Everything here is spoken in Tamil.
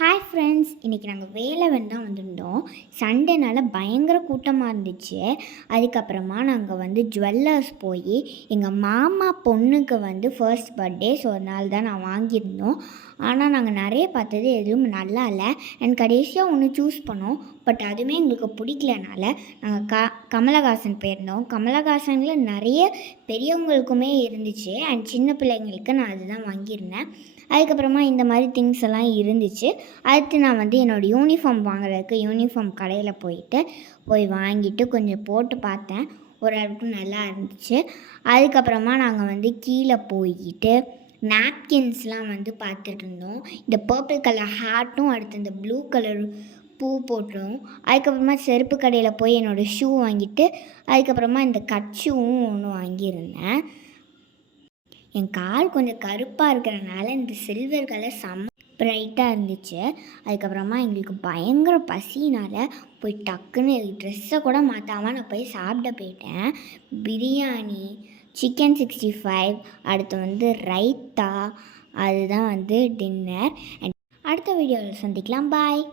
ஹாய் ஃப்ரெண்ட்ஸ், இன்றைக்கி நாங்கள் வேலவன் தான் வந்திருந்தோம். சண்டேனால பயங்கர கூட்டமாக இருந்துச்சு. அதுக்கப்புறமா நாங்கள் ஜுவல்லர்ஸ் போய் எங்கள் மாமா பொண்ணுக்கு ஃபர்ஸ்ட் பர்த்டே, ஸோ அதனால தான் நான் வாங்கியிருந்தோம். ஆனால் நாங்கள் நிறைய பார்த்தது எதுவும் நல்லா இல்லை. அண்ட் கடைசியாக ஒன்று சூஸ் பண்ணோம். பட் அதுவுமே எங்களுக்கு பிடிக்கலனால நாங்கள் கமலஹாசன் போயிருந்தோம். கமலஹாசனில் நிறைய பெரியவங்களுக்குமே இருந்துச்சு. அண்ட் சின்ன பிள்ளைங்களுக்கு நான் அதுதான் வாங்கியிருந்தேன். அதுக்கப்புறமா இந்த மாதிரி திங்ஸ் எல்லாம் இருந்துச்சு. அடுத்து நான் என்னோடய யூனிஃபார்ம் வாங்குறதுக்கு யூனிஃபார்ம் கடையில் போய் வாங்கிட்டு கொஞ்சம் போட்டு பார்த்தேன். ஓரளவுக்கு நல்லா இருந்துச்சு. அதுக்கப்புறமா நாங்கள் கீழே போய்கிட்டு நாப்கின்ஸ்லாம் பார்த்துட்டு இருந்தோம். இந்த பர்பிள் கலர் ஹார்ட்டும் அடுத்து இந்த ப்ளூ கலர் பூ போட்டோம். அதுக்கப்புறமா செருப்பு கடையில் போய் என்னோடய ஷூ வாங்கிட்டு அதுக்கப்புறமா இந்த ஷூவும் ஒன்று வாங்கியிருந்தேன். என் கால் கொஞ்சம் கருப்பாக இருக்கிறனால இந்த சில்வர் கலர் ப்ரைட்டாக இருந்துச்சு. அதுக்கப்புறமா எங்களுக்கு பயங்கர பசினால் போய் டக்குன்னு ட்ரெஸ்ஸை கூட மாற்றாமல் நான் போய் சாப்பிட போயிட்டேன். பிரியாணி, சிக்கன் 65, அடுத்து ரைத்தா, அதுதான் டின்னர். அடுத்த வீடியோவில் சந்திக்கலாம். பாய்.